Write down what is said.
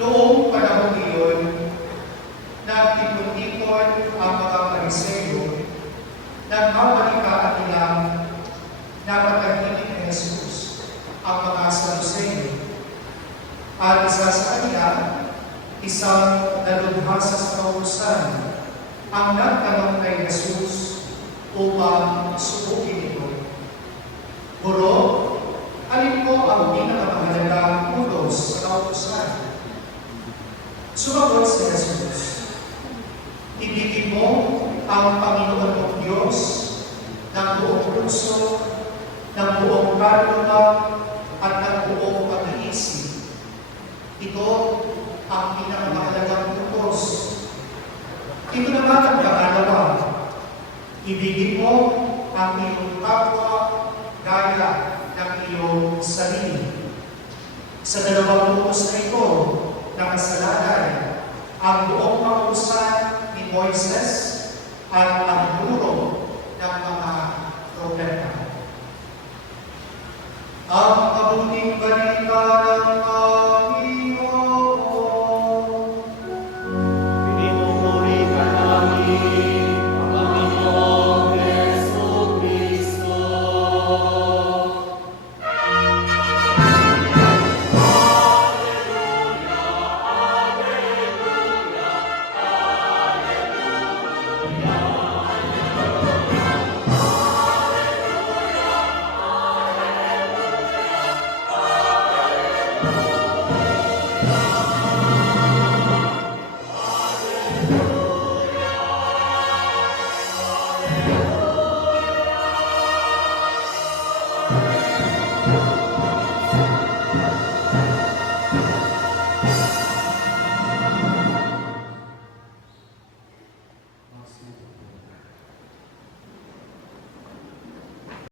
Noong panahon iyon, nagtipon-tipon ang mga Pariseo, nagbabalitaan nilang napatahimik ni Jesus ang mga Saduceo. At isa sa kanila, isang nalubhasa sa kautusan, ang nagtanong kay Jesus upang subukin ito. Guro, alin po ang pinakamahalagang utos sa kautusan? Sumagot si Jesus, ibigin mo ang Panginoon mong Diyos ng buong puso, ng buong kaluluwa, at ng buong pag-iisip. Ito ang pinakamahalagang utos. Ito naman ang pangalawa, ibigin mo ang iyong kapwa gaya ng iyong sarili. Sa dalawang utos na ito, nakasalalay ang buong kautusan ni Moises at ang guro ng mga propeta. Ang